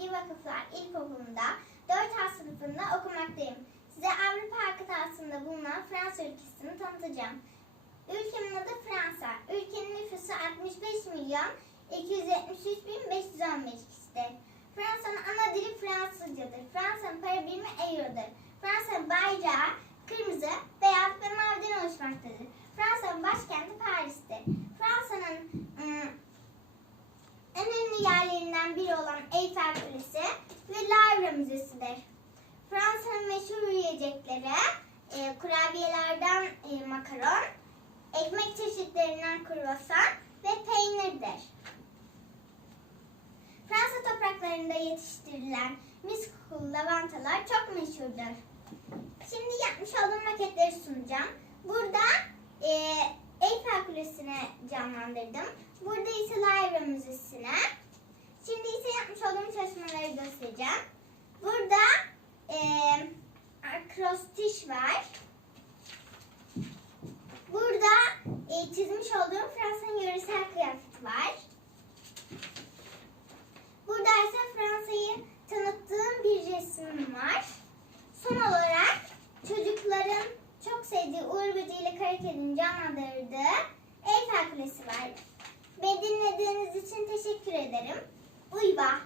Sınıflar İlkokulu'nda 4A sınıfında okumaktayım. Size Avrupa kıtasında bulunan Fransa ülkesini tanıtacağım. Ülkemin adı Fransa. Ülkenin nüfusu 65 milyon 273 bin 515 kişidir. Fransa'nın ana dili Fransızcadır. Fransa'nın para birimi eurodur. Fransa'nın bayrağı kırmızı, beyaz ve maviden oluşmaktadır. Fransa'nın başkenti Paris'tir. Yerlerinden biri olan Eyfel Kulesi ve Louvre Müzesi'dir. Fransa'nın meşhur yiyecekleri e, kurabiyelerden e, makaron, ekmek çeşitlerinden kruvasan ve peynirdir. Fransa topraklarında yetiştirilen mis kokulu lavantalar çok meşhurdur. Şimdi yapmış olduğum maketleri sunacağım. Burada e, Eyfel Kulesi'ne canlandırdım. Burada ise Louvre Müzesi'ne. Şimdi ise yapmış olduğum çalışmaları göstereceğim. Burada e, akrostiş var. Burada e, çizmiş olduğum Fransa'nın yöresel kıyafeti var. Burada ise Fransa'yı tanıttığım bir resmim var. Son olarak çocukların çok sevdiği Uğur Böceği ile Karaked'in canlandırdığı Eyfel Kulesi var. Beni dinlediğiniz için teşekkür ederim. Uyba.